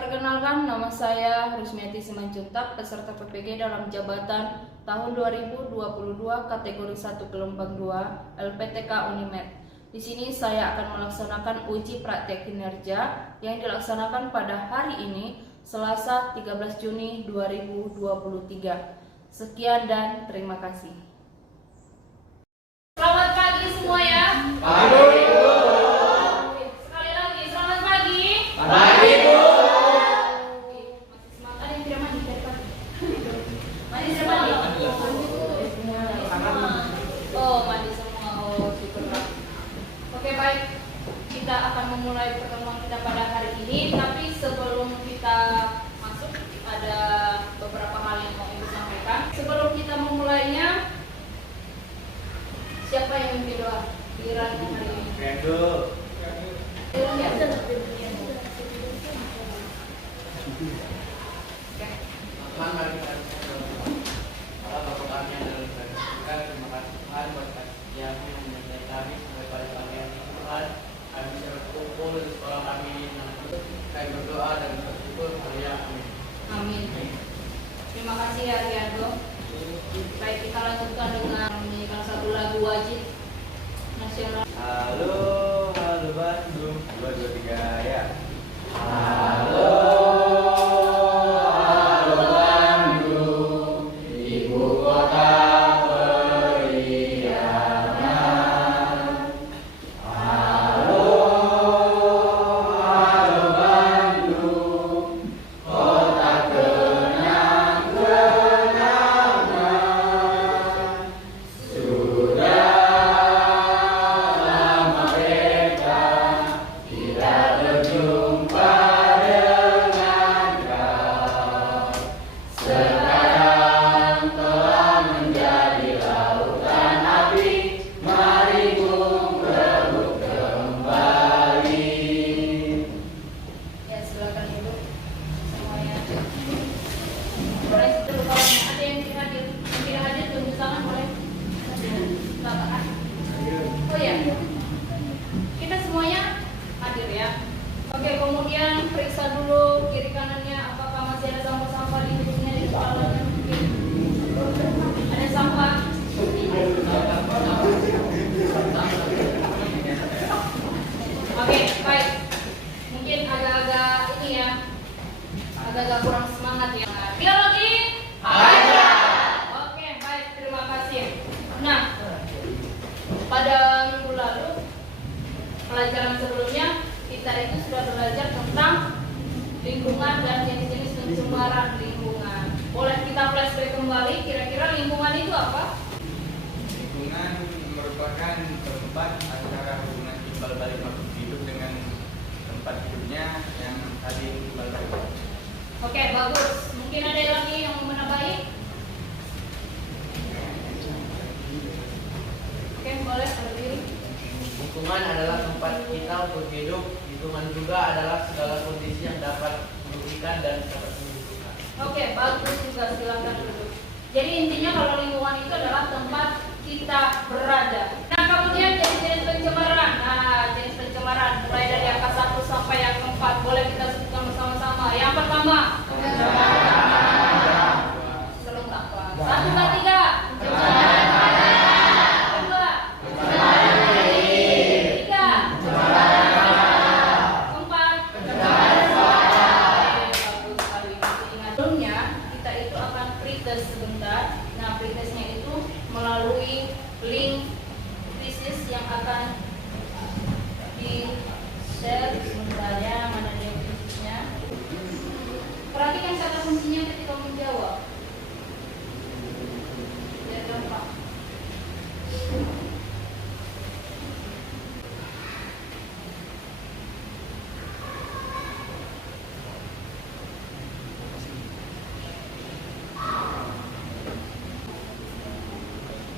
Perkenalkan, nama saya Rusmiati Simanjuntak, peserta PPG dalam jabatan tahun 2022 kategori 1 gelombang 2 LPTK Unimed. Di sini saya akan melaksanakan uji praktek kinerja yang dilaksanakan pada hari ini, Selasa 13 Juni 2023. Sekian dan terima kasih. Selamat pagi semua ya. Pagi, Bu. Sekali lagi, selamat pagi. Pagi, Bu. Mandi semua. Oh, syukurlah. Oke, baik. Kita akan memulai pertemuan kita pada hari ini. Tapi sebelum kita masuk, ada beberapa hal yang mau Ibu sampaikan. Sebelum kita memulainya, siapa yang memimpin doa kiranya hari ini? Rendo. Mari kita para bapak kami yang dalam surga, terima kasih Tuhan buat kasih-Mu yang menyertai kami sampai pada pagi hari ini Tuhan. Kami bisa berkumpul di sekolah kami ini. Kami berdoa dan bersyukur. Haleluya. Amin. Amin. Terima kasih ya Rianto. Baik, kita lanjutkan dengan menyanyikan satu lagu wajib nasional. Halo Bandung, 2, 2, 3 ya. Halo. Periksa dulu kiri kanannya, apakah masih ada sampah-sampah di hidungnya, di kepalanya mungkin ada sampah. Oke, baik. Mungkin agak-agak ini ya, agak-agak kurang semangat ya. Biologi aja. Oke, baik, terima kasih. Nah, pada minggu lalu pelajaran sebelumnya kita itu sudah belajar tentang lingkungan dan jenis-jenis pencemaran lingkungan. Boleh kita flashback kembali, kira-kira lingkungan itu apa? Lingkungan merupakan tempat antara hubungan timbal balik makhluk hidup dengan tempat hidupnya yang saling timbal balik. Oke, bagus. Mungkin ada lagi yang mau menambahi? Oke, boleh berdiri. Lingkungan adalah tempat kita untuk hidup. Lingkungan juga adalah segala kondisi yang dapat merugikan dan dapat menguntungkan. Oke, bagus juga, silakan duduk. Jadi intinya kalau lingkungan itu adalah tempat kita berada. Nah, kemudian jenis-jenis pencemaran. Nah, jenis pencemaran mulai dari angka 1 sampai yang keempat. Boleh kita sebutkan bersama-sama. Yang pertama, serentak Pak. 1, 2, 3. Sebentar. Nah, pretestnya itu melalui link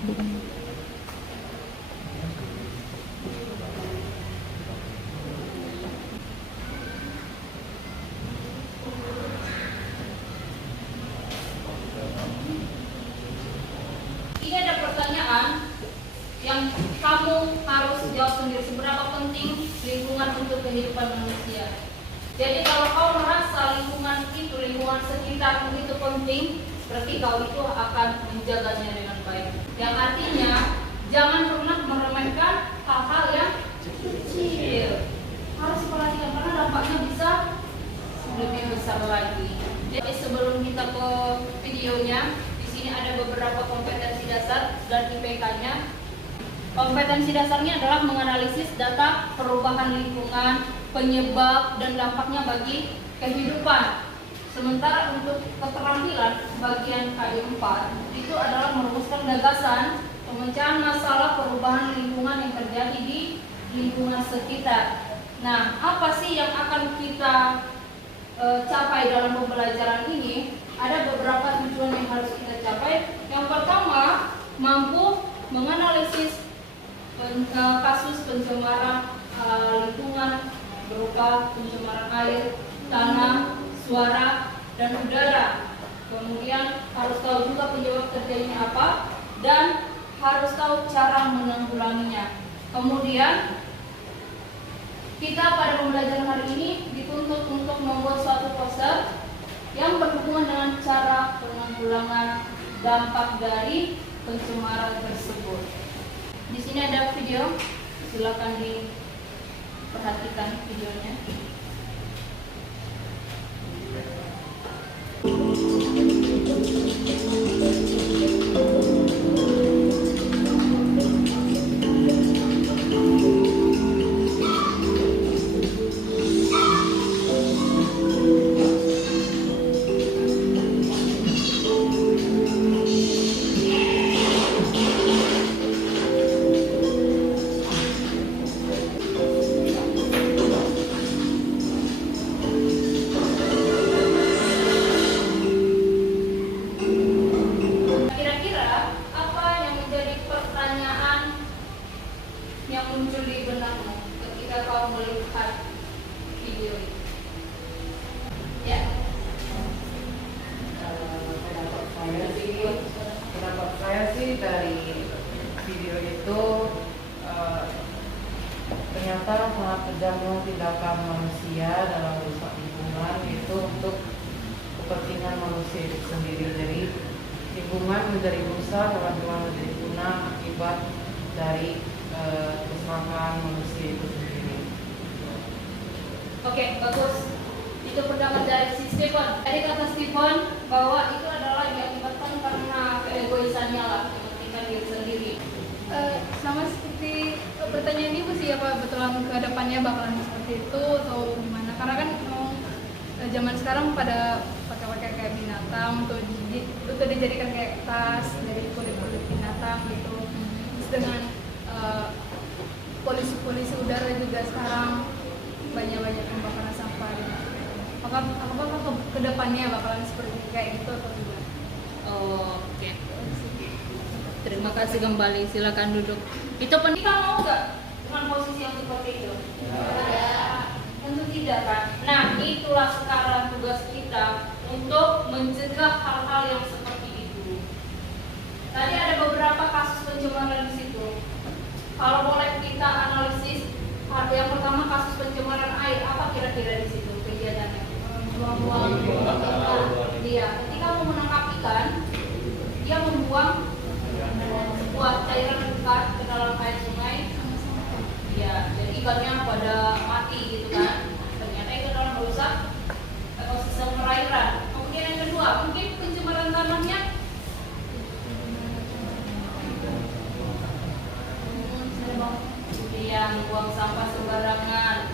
Ini ada pertanyaan yang kamu harus jawab sendiri, seberapa penting lingkungan untuk kehidupan manusia. Jadi kalau kau merasa lingkungan itu, lingkungan sekitar itu penting, berarti kau itu akan menjaganya dengan baik. Yang artinya jangan pernah meremehkan hal-hal yang kecil. Harus perhatikan karena dampaknya bisa lebih besar lagi. Jadi sebelum kita ke videonya, di sini ada beberapa kompetensi dasar dan IPK-nya. Kompetensi dasarnya adalah menganalisis data perubahan lingkungan, penyebab dan dampaknya bagi kehidupan. Sementara untuk keterampilan bagian K4 itu adalah merumuskan gagasan pemecahan masalah perubahan lingkungan yang terjadi di lingkungan sekitar. Nah, apa sih yang akan kita capai dalam pembelajaran ini? Ada beberapa tujuan yang harus kita capai. Yang pertama, mampu menganalisis kasus pencemaran lingkungan berupa pencemaran air, tanah, suara, dan udara. Kemudian harus tahu juga penyebab terjadinya apa dan harus tahu cara menanggulanginya. Kemudian kita pada pembelajaran hari ini dituntut untuk membuat suatu poster yang berhubungan dengan cara penanggulangan dampak dari pencemaran tersebut. Di sini ada video, silakan diperhatikan videonya. Yang muncul di benakmu ketika kau melihat video ini? Ya. Pendapat saya sih dari video itu ternyata sangat kejamnya tindakan manusia dalam merusak lingkungan itu untuk kepentingan manusia itu sendiri. Jadi lingkungan menjadi rusak, hewan-hewan menjadi punah akibat dari kesalahan manusia itu sendiri. Oke, bagus. Itu pendapat dari si Stephen. Tadi kata Stephen bahwa itu adalah diakibatkan karena keegoisannya lah, kepentingan diri sendiri. Sama seperti pertanyaan ibu sih, apa betulan ke depannya bakalan seperti itu atau gimana? Karena kan zaman sekarang pada pakai kayak binatang untuk dijadikan kayak tas dari kulit binatang gitu. Terus dengan polisi udara juga sekarang banyak pembakaran sampah. Apakah ke depannya bakalan seperti kayak gitu atau gimana? Oke. Terima kasih kembali. Silakan duduk. Itu penting, kamu mau nggak dengan posisi yang seperti itu? Tentu tidak kan. Nah, itulah sekarang tugas kita untuk mencegah hal-hal yang seperti itu. Tadi ada beberapa kasus pencemaran di situ. Kalau boleh kita analisis, yang pertama kasus pencemaran air, apa kira-kira di situ kegiatannya? Buang-buang. Dia ketika mau menangkap ikan, dia membuang sebuah cairan dekat ke dalam air sungai. Ya, jadi ikannya pada mati gitu kan. Ternyata itu adalah merusak ekosistem perairan. Kemudian yang kedua, mungkin pencemaran tanahnya. Yang buang sampah sembarangan.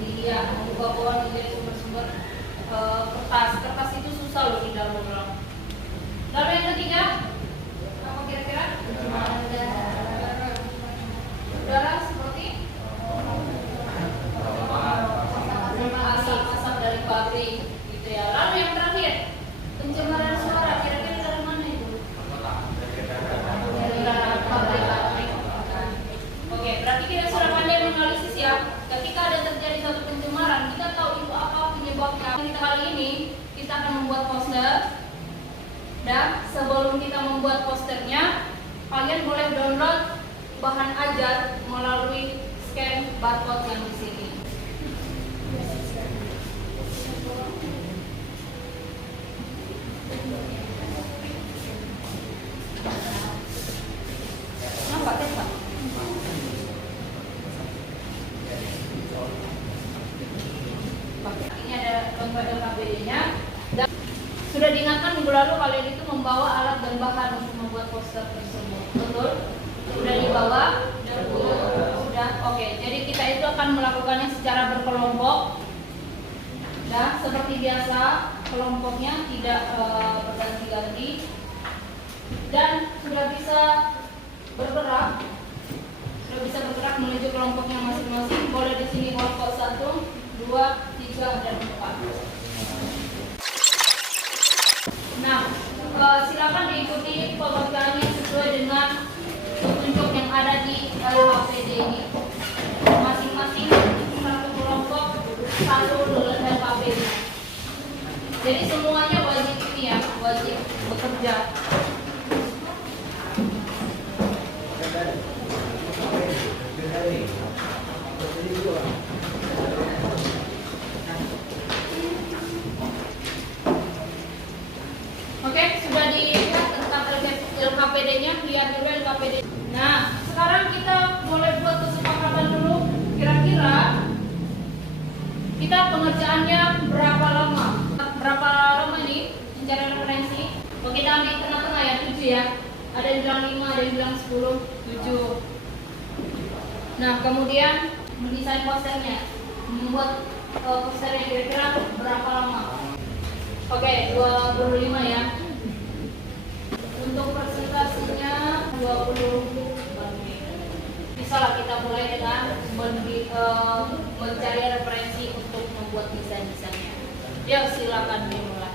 Iya, membawa menjadi sumber-sumber kertas itu susah loh di dalam ulang. Lalu yang ketiga, apa kira-kira? Udara sebelum kita membuat posternya, kalian boleh download bahan ajar melalui scan barcode yang di sini. Kenapa tes, Pak? Ini ada contoh LKPD-nya. Dan sudah diingatkan minggu lalu kalian itu membawa alat dan bahan untuk membuat poster tersebut. Betul? Sudah dibawa? Sudah. Oke. Jadi kita itu akan melakukannya secara berkelompok. Dan seperti biasa, kelompoknya tidak berganti-ganti. Dan sudah bisa bergerak. Sudah bisa bergerak menuju kelompoknya masing-masing. Boleh di sini kelompok 1, 2, 3, dan 4. Nah, silakan diikuti pembacanya sesuai dengan petunjuk yang ada di LKPD ini. Masing-masing satu kelompok, satu LKPD. Jadi semuanya wajib ini ya, wajib bekerja. Oke, sudah dilihat tentang LKPD-nya, lihat dulu LKPD. Nah, sekarang kita boleh buat kesepakatan dulu. Kira-kira kita pengerjaannya berapa lama? Berapa lama ini mencari referensi? Kalau kita ambil tengah-tengah ya, 7 ya. Ada yang bilang 5, ada yang bilang 10, 7. Nah, kemudian mendesain posternya, membuat posternya kira-kira berapa lama? Oke, 25 ya. Untuk presentasinya 20 menit. Bisa lah kita mulai dengan mencari referensi untuk membuat desain-desainnya. Yuk, silakan dimulai.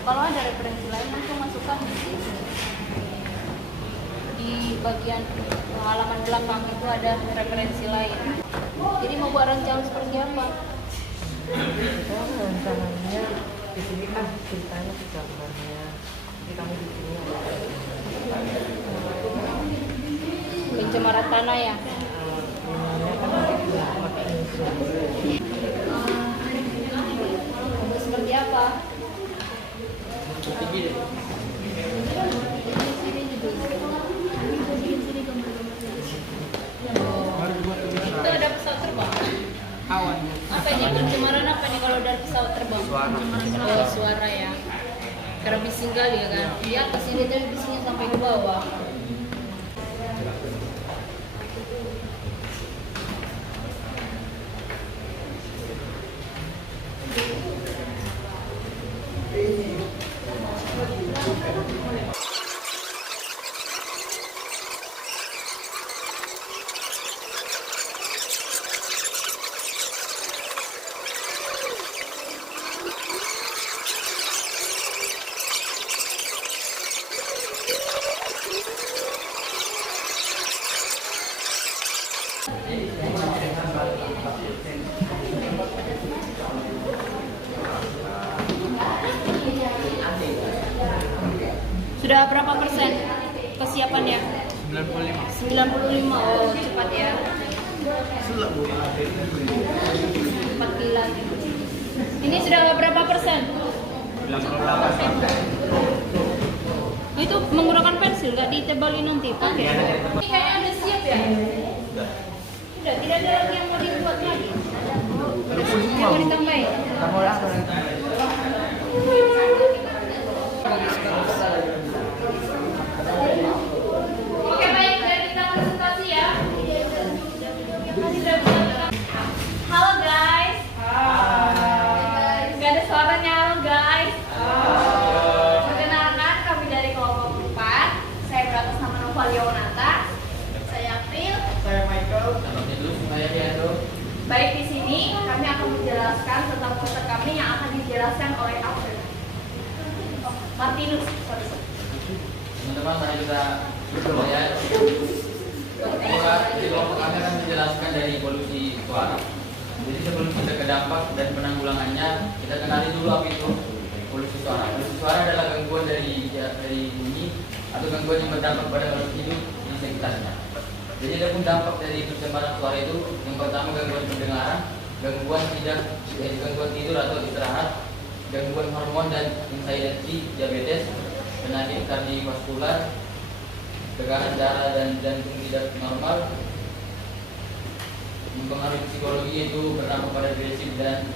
Kalau ada referensi lain langsung masukkan di bagian halaman belakang itu ada referensi lain. Jadi mau buat rencana seperti apa? Kita rencananya di sini kan ceritanya di gambarnya. Jadi kami di sini Pencemaran tanah ya. namanya kan pakai insur. Seperti apa? Tinggi deh. Itu ada pesawat terbang. Awan. Apa ini pencemaran apa nih kalau dari pesawat terbang? Oh, suara ya. Karena bising kali ya kan. Di atas ini tapi bisingnya sampai ke bawah. Sudah berapa persen kesiapannya? 95. Oh, cepat ya. Cepat gila. Ini sudah berapa persen? 98%. Itu menggunakan pensil, nggak ditebalin nanti pakai. Ini kayaknya udah siap ya? Sudah, tidak ada lagi yang mau dibuat lagi. Yang mau ditambahin? Oke baik, dari kita presentasi ya. Halo guys. Gak ada suaranya, halo guys. Perkenalkan, kami dari kelompok 4. Saya beratas nama Nova Leonata. Saya April. Saya Michael. Saya Diado. Baik, di sini kami akan menjelaskan tentang poster kami yang akan dijelaskan oleh April. Oh, Martinus. Sorry. Teman-teman, mari kita ya. Di kelompok kami akan menjelaskan dari polusi suara. Jadi sebelum kita ke dampak dan penanggulangannya, kita kenali dulu apa itu polusi suara. Polusi suara adalah gangguan dari bunyi atau gangguan yang berdampak pada makhluk hidup di sekitarnya. Jadi ada pun dampak dari pencemaran suara itu, yang pertama gangguan pendengaran, gangguan tidur atau istirahat, gangguan hormon dan anxiety, diabetes, penyakit kardiovaskular, tekanan darah dan jantung tidak normal, mempengaruhi psikologi itu berdampak pada agresif dan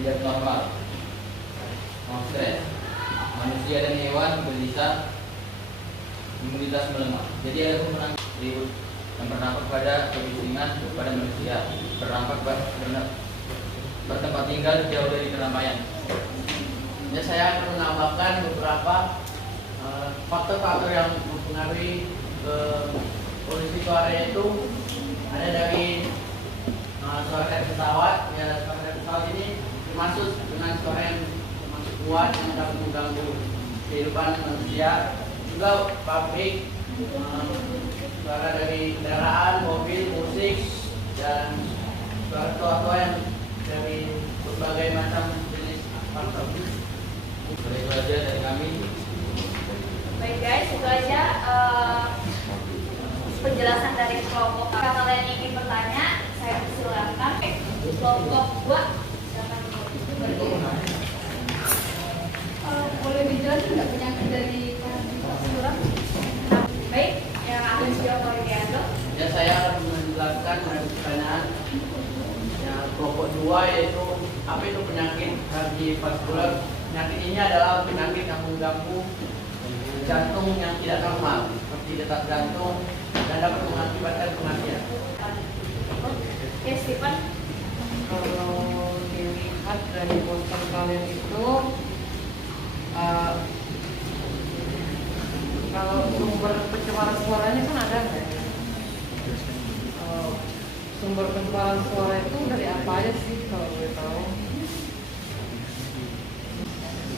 tidak normal, stres, manusia dan hewan gelisah, imunitas melemah. Jadi ada pemenang ribut yang berdampak pada kebisingan kepada manusia, berdampak bertempat tinggal jauh dari keramaian. Ya, saya akan menambahkan beberapa faktor-faktor yang mempengaruhi polusi suara itu. Ada dari suara dari pesawat. Ya, suara dari pesawat ini termasuk dengan suara yang masuk kuat yang dapat mengganggu kehidupan manusia. Juga pabrik, suara dari kendaraan, mobil, musik, dan suara tua-tua yang dari berbagai macam jenis faktor. Itu aja dari kami. Baik guys, itu aja penjelasan dari kelompok. Kalau kalian ingin bertanya, saya persilakan. Kelompok 2, silakan berdiri. Boleh dijelasin nggak penyakit dari suara? Baik, yang akan dijawab oleh Diado. Ya, saya akan menjelaskan pertanyaan. Ya, kelompok 2 yaitu apa itu penyakit kardiovaskular. Penyakit ini adalah penyakit yang mengganggu jantung yang tidak normal, seperti detak jantung dan dapat mengakibatkan kematian. Oke, Stephen. Kalau dilihat dari poster kalian itu, kalau sumber pencemaran suaranya kan ada nggak ya? Sumber pencemaran suara itu dari apa aja sih kalau boleh tahu?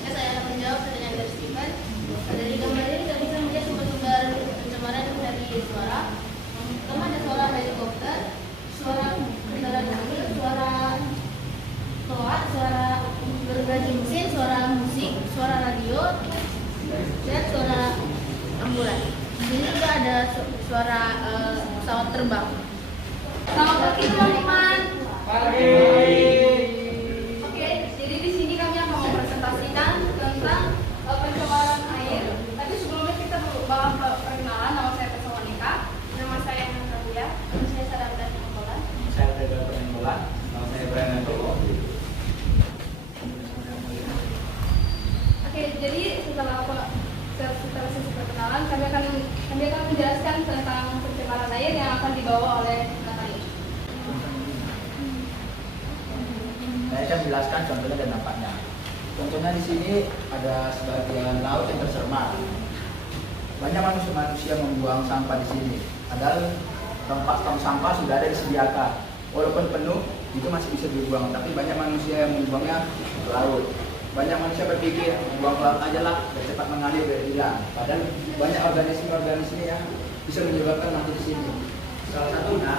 Ya, saya akan menjawab pertanyaan dari Stephen. Dari gambar ini kita bisa melihat sumber-sumber pencemaran dari suara. Pertama ada suara helikopter, suara kendaraan mobil, suara toa, suara gergaji mesin, suara musik, suara radio, dan suara ambulans. Di sini juga ada suara pesawat terbang. Selamat pagi teman-teman. Oke, jadi di sini kami akan mempresentasikan tentang pencemaran air. Tapi sebelumnya kita bakal perkenalan. Nama saya Pesawanika. Nama saya Nadia. Nama saya Sarah dan Nicola. Saya Fredel Pernimbulan. Nama saya Brian Antowo. Oke, jadi setelah sesi perkenalan, kami akan menjelaskan tentang pencemaran air yang akan dibawa oleh Natali. Saya akan menjelaskan contohnya dan dampaknya. Contohnya di sini ada sebagian laut yang tercemar. Banyak manusia membuang sampah di sini. Padahal tempat tong sampah sudah ada disediakan. Walaupun penuh, itu masih bisa dibuang. Tapi banyak manusia yang membuangnya ke laut. Banyak manusia berpikir buang ke laut aja lah, biar cepat mengalir biar hilang. Padahal banyak organisme yang bisa menyebabkan mati di sini. Salah satunya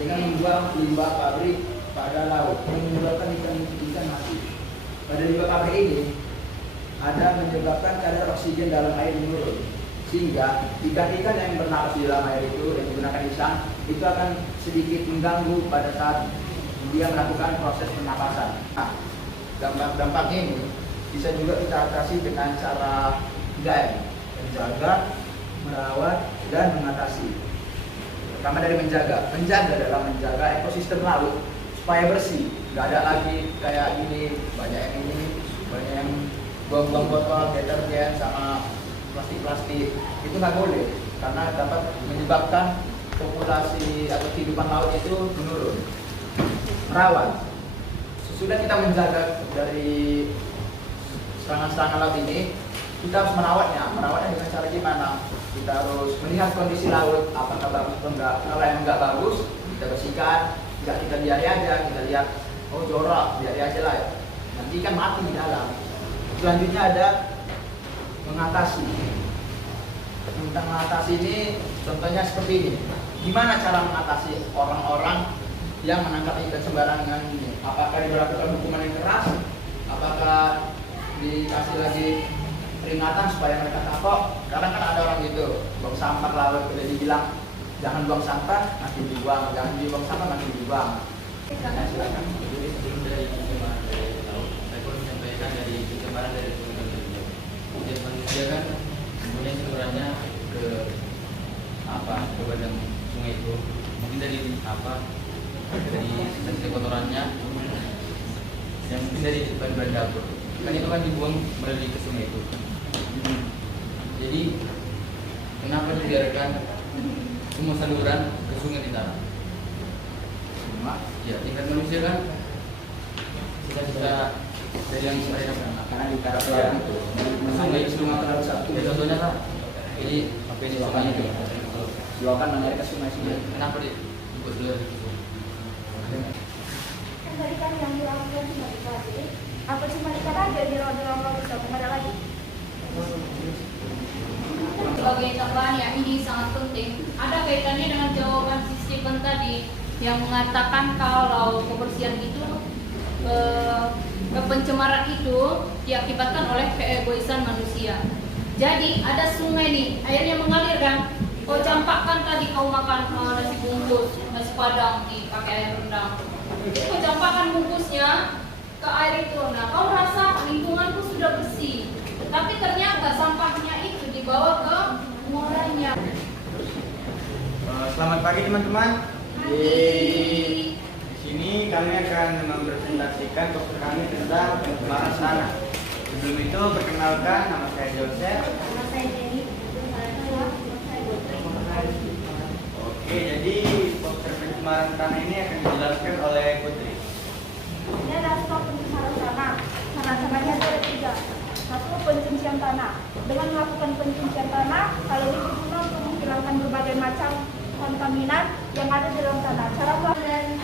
dengan membuang limbah pabrik pada laut yang menyebabkan ikan mati. Pada limbah pabrik ini ada menyebabkan kadar oksigen dalam air menurun, sehingga ikan-ikan yang bernapas di dalam air itu yang menggunakan isang itu akan sedikit mengganggu pada saat dia melakukan proses pernapasan. Nah, dampak ini bisa juga kita atasi dengan cara 3M: menjaga, merawat, dan mengatasi. Pertama dari menjaga dalam menjaga ekosistem laut supaya bersih, nggak ada lagi kayak gini banyak yang buang-buang botol deterjen sama plastik itu nggak boleh karena dapat menyebabkan populasi atau kehidupan laut itu menurun. Merawat, sesudah kita menjaga dari serangan-serangan laut ini, kita harus merawatnya dengan cara gimana? Kita harus melihat kondisi laut, apakah bagus atau enggak. Kalau yang enggak bagus, kita bersihkan. Enggak, kita biari aja, kita lihat, oh jorok, biari aja lah. Nanti kan mati di dalam. Selanjutnya ada mengatasi. Tentang mengatasi ini, contohnya seperti ini. Gimana cara mengatasi orang-orang yang menangkap ikan sembarangan ini? Apakah diberlakukan hukuman yang keras? Apakah dikasih lagi peringatan supaya mereka kapok? Karena kan ada orang gitu, buang sampah laut, udah dibilang jangan buang sampah, masih dibuang, jangan dibuang sampah, masih dibuang. Nah, silakan. Jadi sebelum dari pencemaran dari laut, saya perlu menyampaikan dari pencemaran dari sungai hijau. Jadi manusia kan mempunyai salurannya ke ke badan sungai itu, mungkin dari dari sisa kotorannya, yang mungkin dari bahan dapur. Kan itu kan dibuang melalui ke sungai itu. Jadi kenapa dibiarkan semua saluran ke sungai ditanam? Ya, tingkat manusia kan sisa dari yang mereka Karena di darat ya, itu, sungai itu sungai terlalu satu. ya contohnya kan ini apa ini sungai itu Silakan mengalir ke sungai-sungai. kenapa dibuat dulu itu? Kan tadi kan yang dilakukan cuma ikan, jadi apa cuma ikan aja di dalam laut bisa ada lagi? Sebagai tambahan ya, ini sangat penting. Ada kaitannya dengan jawaban si Stephen tadi yang mengatakan kalau kebersihan itu pencemaran itu diakibatkan oleh keegoisan manusia. Jadi ada sungai nih, airnya mengalir kan. Kau campakkan tadi kau makan nasi bungkus, nasi padang pakai air rendang. Kau campakkan bungkusnya ke air itu. Nah, kau rasa lingkunganku sudah bersih. Tapi ternyata sampahnya itu dibawa ke muaranya. Selamat pagi teman-teman. Di Di sini kami akan mempresentasikan topik kami tentang pencemaran tanah. Sebelum itu perkenalkan, nama saya Joseph. Nama saya Jenny. Oke, jadi poster pencemaran tanah ini akan dijelaskan oleh Putri. Ini adalah stop pencemaran tanah. Cara-caranya ada 3. 1. Pencucian tanah. Dengan melakukan pencucian tanah, hal ini berguna untuk menghilangkan berbagai macam kontaminan yang ada di dalam tanah. Cara melakukan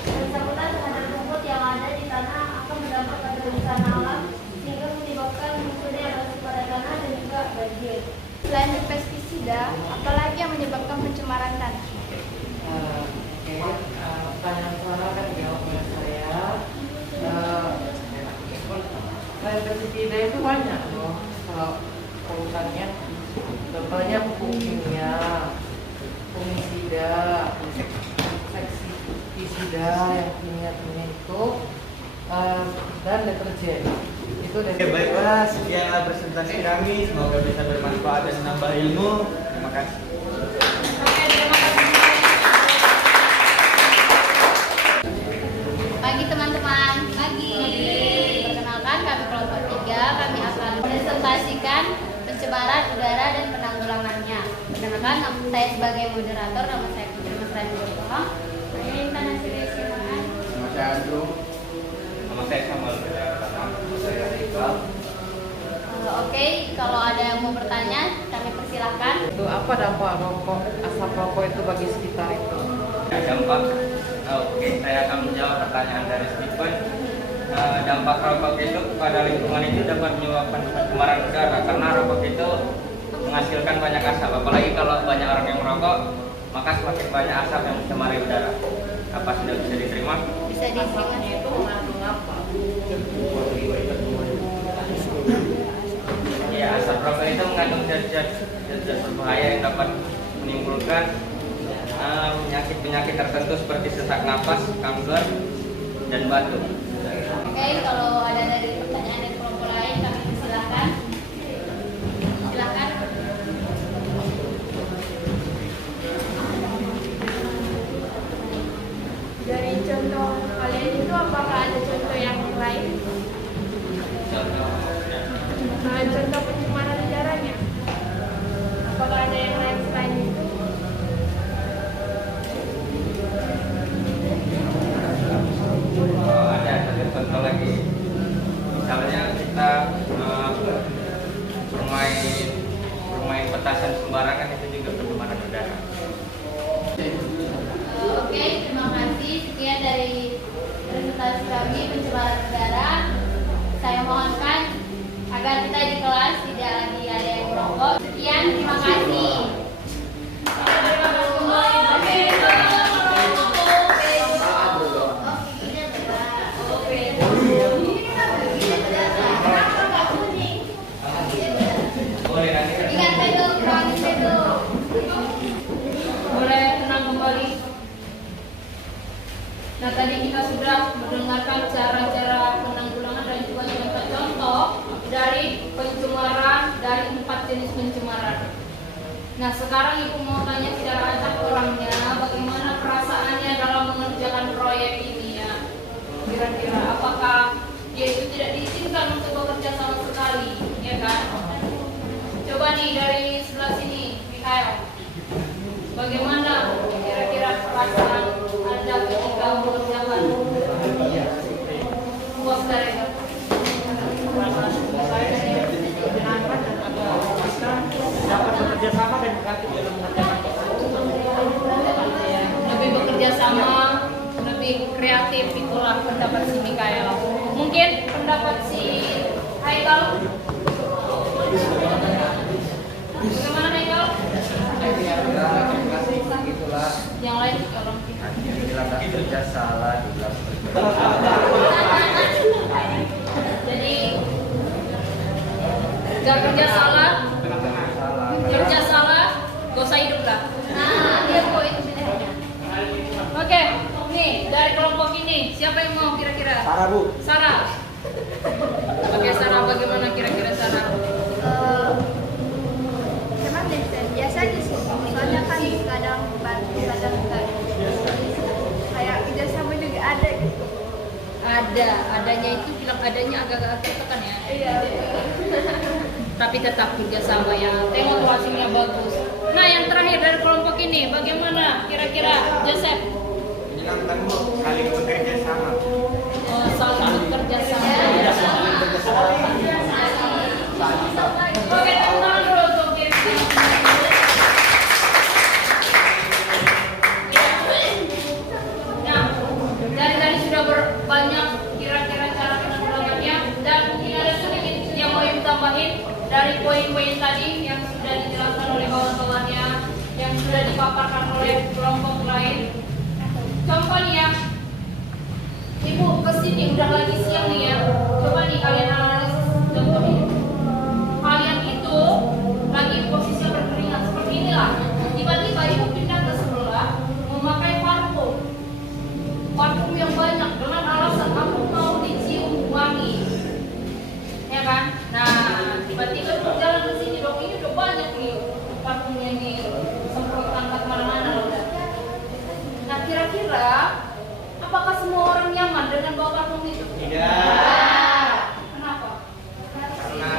bersangkutan terhadap rumput yang ada di tanah akan berdampak pada bencana alam sehingga menyebabkan munculnya erosi pada tanah dan juga banjir. Selain pestisida, apalagi yang menyebabkan pencemaran tanah? Pertanyaan Sarah kan jawab oleh saya. Selain pestisida itu banyak loh kalau polutannya. Contohnya pupuk kimia, fungisida, insektisida yang kimia itu, dan deterjen. Itu Oke, deterjen. baiklah, sekianlah presentasi kami. Semoga bisa bermanfaat dan menambah ilmu. Terima kasih. Oke, terima kasih. Pagi teman-teman. Pagi. Perkenalkan kami kelompok 3. Kami akan presentasikan pencemaran udara dan penanggulangannya. Perkenalkan, nama saya sebagai moderator, nama saya Putri Mesra Nurullah. Saya Intan Nasiri Simaan. Nama saya Andrew. Nama saya Samuel. Saya Iqbal. Oke, kalau ada yang mau bertanya, kami persilahkan. Itu apa dampak rokok, asap rokok itu bagi sekitar itu? Dampak. Oke, saya akan menjawab pertanyaan dari Stephen. Dampak rokok itu pada lingkungan itu dapat menyebabkan pencemaran udara karena rokok itu menghasilkan banyak asap. Apalagi kalau banyak orang yang merokok, maka semakin banyak asap yang mencemari udara. Apa sudah bisa diterima? Bisa diterima. Itu mengandung apa? Ya, asap rokok itu mengandung zat-zat zat berbahaya yang dapat menimbulkan penyakit-penyakit tertentu seperti sesak napas, kanker, dan batuk. Oke, kalau ada dari pertanyaan dari kelompok lain kami persilahkan. Silakan. Dari contoh kalian itu apakah ada contoh yang lain? Contoh pencemaran udaranya. Apakah ada yang lain selain itu? Ada satu contoh lagi, misalnya kita bermain petasan sembarangan, itu juga pencemaran udara. Oke, terima kasih. Sekian dari presentasi kami pencemaran udara. Saya mohonkan agar kita di kelas tidak lagi ada yang merokok. Sekian, terima kasih. Boleh nanti. Ingat pedul, kurangin pedul. Boleh tenang kembali. Nah, tadi kita sudah mendengarkan cara-cara penanggulangan dan juga contoh dari pencemaran, dari 4 jenis pencemaran. Nah, sekarang Ibu mau tanya secara acak orangnya, bagaimana perasaannya dalam mengerjakan proyek ini ya? Kira-kira apakah dia itu tidak diizinkan untuk bekerja sama sekali, ya kan? Coba nih dari sebelah sini, Mikhail. Bagaimana kira-kira perasaan Anda ketika mengerjakan bos dari menyenangkan dan agak memuaskan dapat bekerja sama dan kreatif dalam mengerjakan lebih bekerja sama, lebih kreatif, itulah pendapat si Mikael. Mungkin pendapat si Haikal. Bagaimana Haikal? Itulah Yang lain orang dibilang kerja salah, dibilang jadi gak kerja salah, kerja salah, gak usah hidup lah. Nah, dia kok itu pilihannya. Oke, nih dari kelompok ini siapa yang mau kira-kira? Sarah, Bu. Sarah. Oke, Sarah, bagaimana kira-kira Sarah? Memang biasa aja sih. Soalnya kan kadang bantu, kadang enggak. Kayak kerjasama juga ada gitu. Adanya itu bilang adanya agak-agak tertekan ya. Iya. Tapi tetap kerjasama ya. Tengok tuh hasilnya bagus. Nah, yang terakhir dari kelompok ini bagaimana kira-kira Joseph? Menyenangkan Bu, saling bekerja sama. Saling bekerja sama. Oke, tepuk tangan dulu untuk diri kita. Nah, dari tadi sudah banyak kira-kira cara penanggulangannya dan mungkin ada sedikit yang mau Ibu tambahin dari poin-poin tadi yang sudah dijelaskan oleh kawan-kawannya, yang sudah dipaparkan oleh kelompok lain. Contoh nih ya, Ibu kesini udah lagi siang nih ya. Coba nih kalian analisis contoh ini. Kalian itu lagi posisi berkeringat seperti inilah. Tiba-tiba Ibu pindah ke sebelah memakai parfum. Parfum yang banyak dengan alasan aku mau dicium wangi. Ya kan? Nah, tiba-tiba Ibu jalan ke sini dong. Ini udah banyak nih parfum yang disemprotkan ke kemana-mana udah. Nah, kira-kira apakah semua orang nyaman dengan bau parfum itu? Tidak. Kenapa? Karena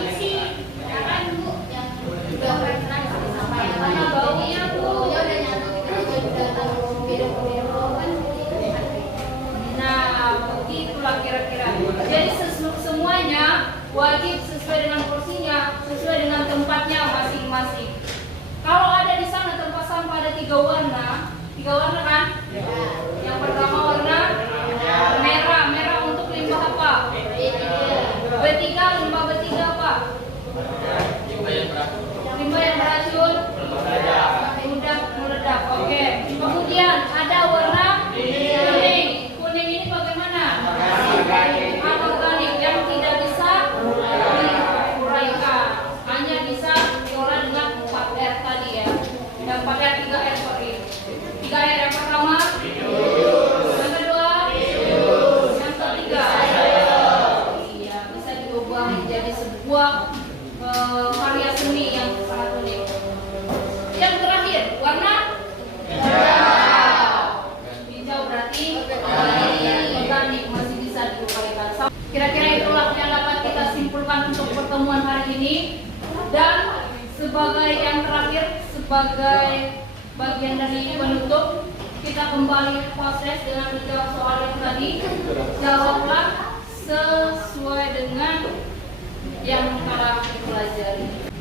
Isi, kan Bu, yang udah pernah sampai Karena baunya tuh. ya udah nyatu gitu aja udah tahu biru-biru kan. Nah, begitulah kira-kira. Jadi semuanya wajib sesuai dengan porsinya, sesuai dengan tempatnya masing-masing. Kalau ada di sana tempat sampah ada 3 warna kan? Yang pertama warna merah, merah untuk limbah apa? B3, limbah B3 apa? Limbah yang beracun, mudah meledak. Oke. Kemudian ada warna kuning. Kuning ini bagaimana? Anorganik yang tidak bisa diuraikan, hanya bisa diolah dengan 4 saya yang pertama? Yang kedua? Yang ketiga? Iya, bisa diubah menjadi sebuah karya seni yang sangat unik. Yang terakhir, warna? Hijau berarti organik, masih bisa diupaykan. Kira-kira itulah yang dapat kita simpulkan untuk pertemuan hari ini. Dan sebagai yang terakhir, sebagai bagian dari penutup, kita kembali proses dengan menjawab soal yang tadi. Jawablah sesuai dengan yang telah dipelajari.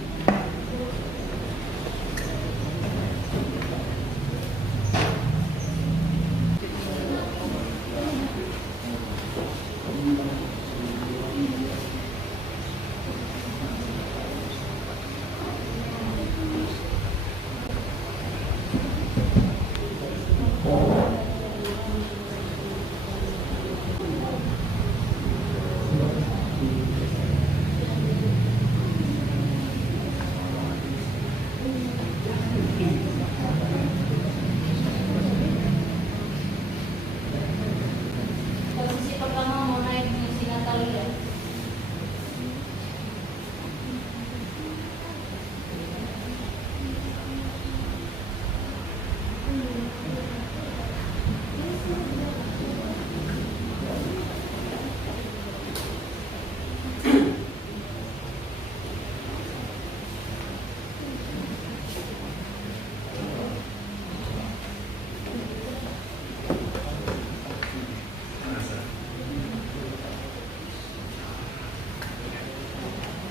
Posisi pertama mau naik di sini Natalia.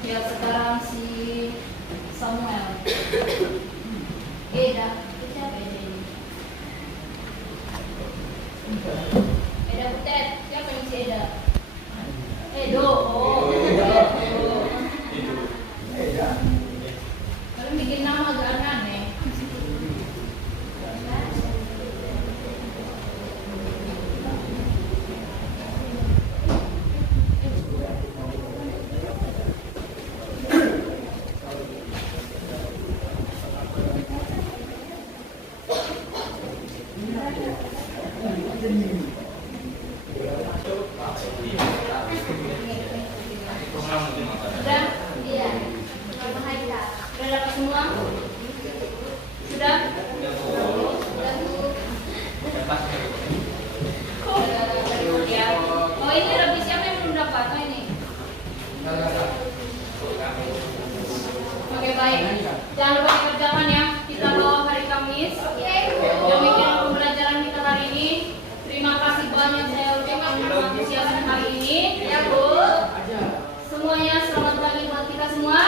Ya sekarang si Samuel. Eda, itu siapa Eda ini? Eda Butet, siapa yang si Eda? Edo, oh. Kalau bikin nama agak aneh. Sudah? Iya. Sudah dapat semua? Sudah? Sudah Bu. Ya. Oh ini lebih siapa yang belum dapat? Oh ini. Oke baik. Jangan lupa dikerjakan ya. Kita bawa hari Kamis. Demikian pembelajaran kita hari ini. Terima kasih banyak saya ucapkan untuk antusiasme hari ini. Ya Bu. Semuanya selamat pagi buat kita semua.